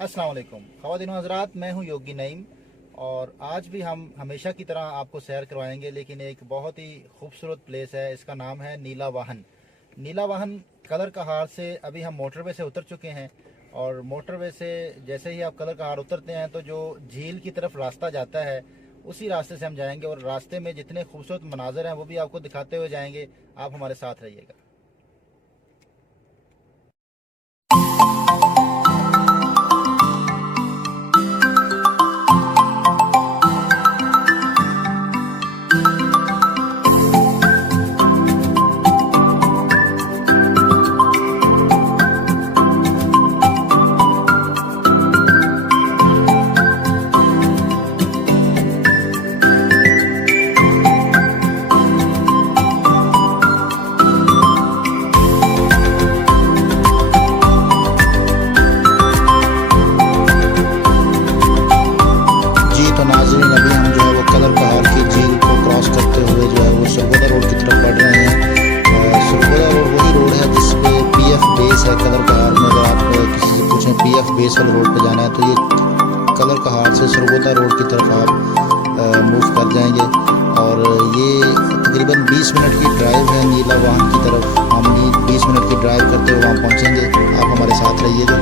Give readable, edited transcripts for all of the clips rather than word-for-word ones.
अस्सलाम वालेकुम ख़वातीन हज़रात, मैं हूं योगी नईम और आज भी हम हमेशा की तरह आपको सैर करवाएंगे, लेकिन एक बहुत ही खूबसूरत प्लेस है। इसका नाम है नीला वाहन। नीला वाहन कलर कहार से अभी हम मोटरवे से उतर चुके हैं और मोटरवे से जैसे ही आप कलर कहार उतरते हैं तो जो झील की तरफ रास्ता जाता है उसी रास्ते से हम जाएंगे और रास्ते में जितने खूबसूरत मनाजर हैं वो भी आपको दिखाते हुए जाएंगे। आप हमारे साथ रहिएगा। अभी हम जो है वो कलर कहार की झील को क्रॉस करते हुए जो है वो सरगोदा रोड की तरफ बढ़ रहे हैं। सरगोदा रोड वही रोड है जिस पे पीएफ बेस है कलर कहार में। अगर आप किसी से पूछें पीएफ बेस वाले रोड पे जाना है तो ये कलर कहार से सरगोदा रोड की तरफ आप मूव कर जाएंगे और ये तकरीबन 20 मिनट की ड्राइव है नीला वाहन की तरफ। हम 20 मिनट की ड्राइव करते हुए वहाँ पहुँचेंगे। आप हमारे साथ रहिएगा।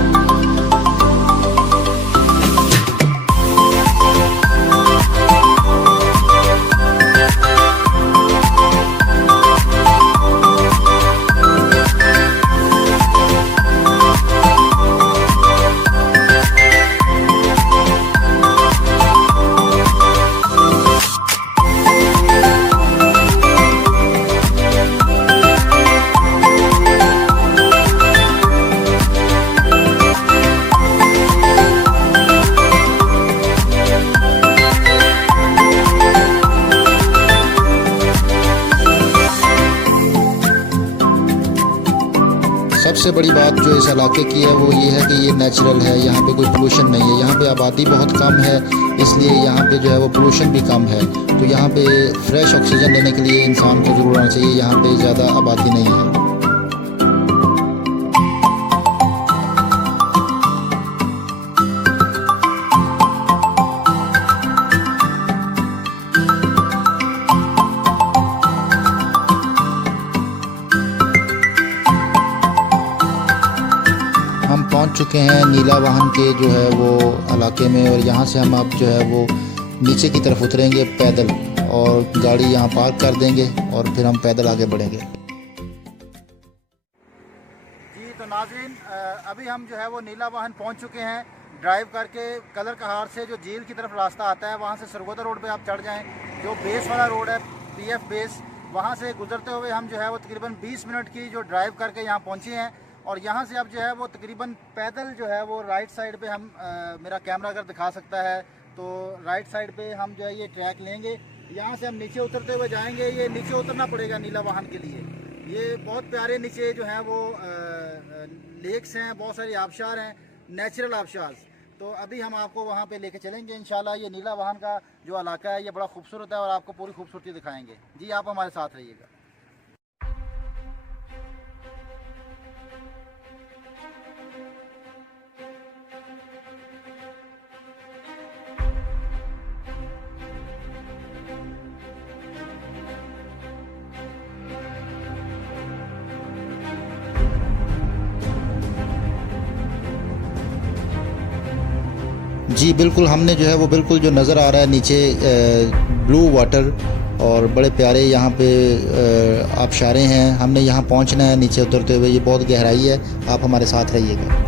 सबसे बड़ी बात जो इस इलाके की है वो ये है कि ये नेचुरल है। यहाँ पे कोई पोल्यूशन नहीं है। यहाँ पे आबादी बहुत कम है, इसलिए यहाँ पे जो है वो पोल्यूशन भी कम है। तो यहाँ पे फ्रेश ऑक्सीजन लेने के लिए इंसान को ज़रूर आना चाहिए। यहाँ पे ज़्यादा आबादी नहीं है। हम पहुंच चुके हैं नीला वाहन के जो है वो इलाके में और यहाँ से हम अब जो है वो नीचे की तरफ उतरेंगे पैदल और गाड़ी यहाँ पार्क कर देंगे और फिर हम पैदल आगे बढ़ेंगे। जी तो नाज़रीन, अभी हम जो है वो नीला वाहन पहुँच चुके हैं। ड्राइव करके कलर कहार से जो झील की तरफ रास्ता आता है वहाँ से सरगोदा रोड पे आप चढ़ जाएँ। जो बेस वाला रोड है पीएफ बेस, वहाँ से गुजरते हुए हम जो है वो तकरीबन 20 मिनट की जो ड्राइव करके यहाँ पहुँचे हैं और यहाँ से अब जो है वो तकरीबन पैदल जो है वो राइट साइड पे हम मेरा कैमरा अगर दिखा सकता है तो राइट साइड पे हम जो है ये ट्रैक लेंगे। यहाँ से हम नीचे उतरते हुए जाएंगे। ये नीचे उतरना पड़ेगा नीला वाहन के लिए। ये बहुत प्यारे नीचे जो है वो लेक्स हैं, बहुत सारे आबशार हैं, नेचुरल आबशार। तो अभी हम आपको वहाँ पे लेके चलेंगे इंशाल्लाह। ये नीला वाहन का जो इलाका है ये बड़ा खूबसूरत है और आपको पूरी खूबसूरती दिखाएंगे। जी आप हमारे साथ रहिएगा। जी बिल्कुल, हमने जो है वो बिल्कुल जो नज़र आ रहा है नीचे ब्लू वाटर और बड़े प्यारे यहाँ पे आबशारें हैं। हमने यहाँ पहुँचना है नीचे उतरते हुए। ये बहुत गहराई है। आप हमारे साथ रहिएगा।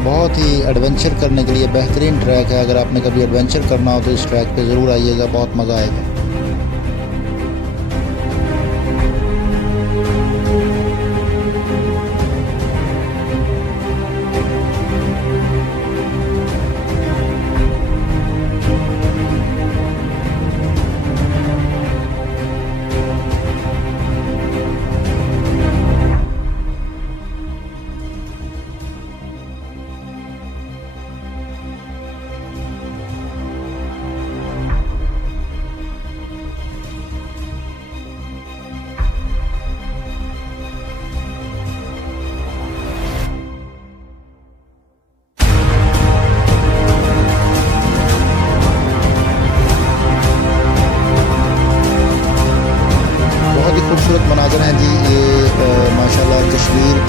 बहुत ही एडवेंचर करने के लिए बेहतरीन ट्रैक है। अगर आपने कभी एडवेंचर करना हो तो इस ट्रैक पे ज़रूर आइएगा, बहुत मज़ा आएगा।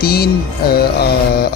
3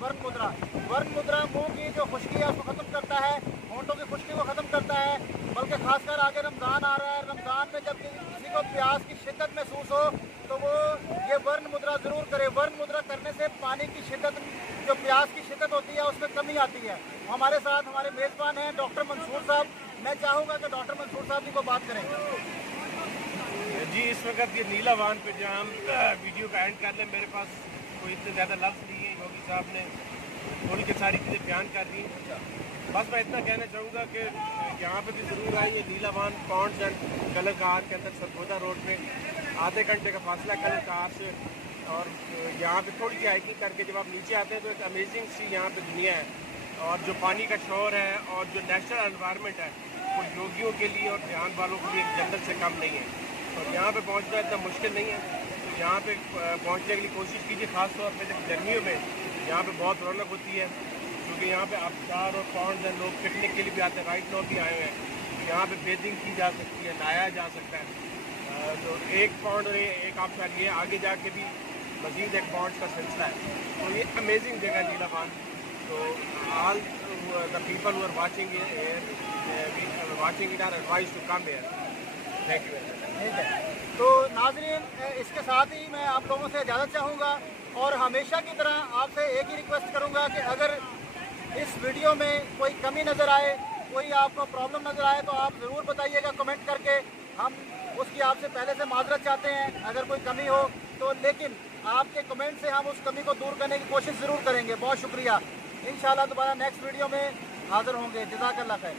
वर्ण मुद्रा मुंह की जो खुश्की है उसको ख़त्म करता है, होंठों की खुश्की को ख़त्म करता है। बल्कि खासकर आगे रमज़ान आ रहा है, रमज़ान में जब किसी को प्यास की शिद्दत महसूस हो तो वो ये वर्ण मुद्रा ज़रूर करे। वर्ण मुद्रा करने से पानी की शिद्दत, जो प्यास की शिद्दत होती है, उसमें कमी आती है। हमारे साथ हमारे मेज़बान हैं डॉक्टर मंसूर साहब। मैं चाहूँगा कि डॉक्टर मंसूर साहब जी को बात करें। जी, इस वक्त ये नीला वाहन पे जहाँ हम वीडियो का एंड कर लें, मेरे पास कोई इतने ज़्यादा लफ्ज़ नहीं है। योगी साहब ने थोड़ी की सारी चीज़ें बयान कर दी। बस मैं इतना कहना चाहूँगा कि यहाँ पे भी ज़रूर आइए। नीला वाहन पॉन्ड्स एंड कलर कहार के अंदर सरगोदा रोड पे आधे घंटे का फासला कलर कहार से, और यहाँ पे थोड़ी सी हाइकिंग करके जब आप नीचे आते हैं तो एक अमेजिंग सी यहाँ पे दुनिया है। और जो पानी का शोर है और जो नेचुरल एनवायरनमेंट है वो योगियों के लिए और ध्यान वालों के लिए एक जन्नत से कम नहीं है। और यहाँ पे पहुँचना इतना मुश्किल नहीं है, तो यहाँ पे पहुँचने के लिए कोशिश कीजिए। ख़ासतौर पर जब गर्मियों में यहाँ पे बहुत रौनक होती है, क्योंकि यहाँ पे आबशार और पॉन्ड्स हैं, लोग पिकनिक के लिए भी आते हैं, राइट नाउ भी आए हुए हैं। यहाँ पे बेदिंग की जा सकती है, नहाया जा सकता है। तो एक पॉन्ड और एक आबशार, ये आगे जाके भी मज़ीद एक पॉन्ड्स का सिलसिला है। तो ये अमेजिंग जगह है नीला वाहन। तो all the people who are watching it are advise to come here. Thank you very much. ठीक है, तो नाज़रीन, इसके साथ ही मैं आप लोगों से इजाज़त चाहूँगा और हमेशा की तरह आपसे एक ही रिक्वेस्ट करूँगा कि अगर इस वीडियो में कोई कमी नज़र आए, कोई आपको प्रॉब्लम नज़र आए, तो आप ज़रूर बताइएगा कमेंट करके। हम उसकी आपसे पहले से माजरत चाहते हैं अगर कोई कमी हो तो, लेकिन आपके कमेंट से हम उस कमी को दूर करने की कोशिश ज़रूर करेंगे। बहुत शुक्रिया। इंशाल्लाह दोबारा नेक्स्ट वीडियो में हाज़िर होंगे। जज़ाकल्लाह खैर।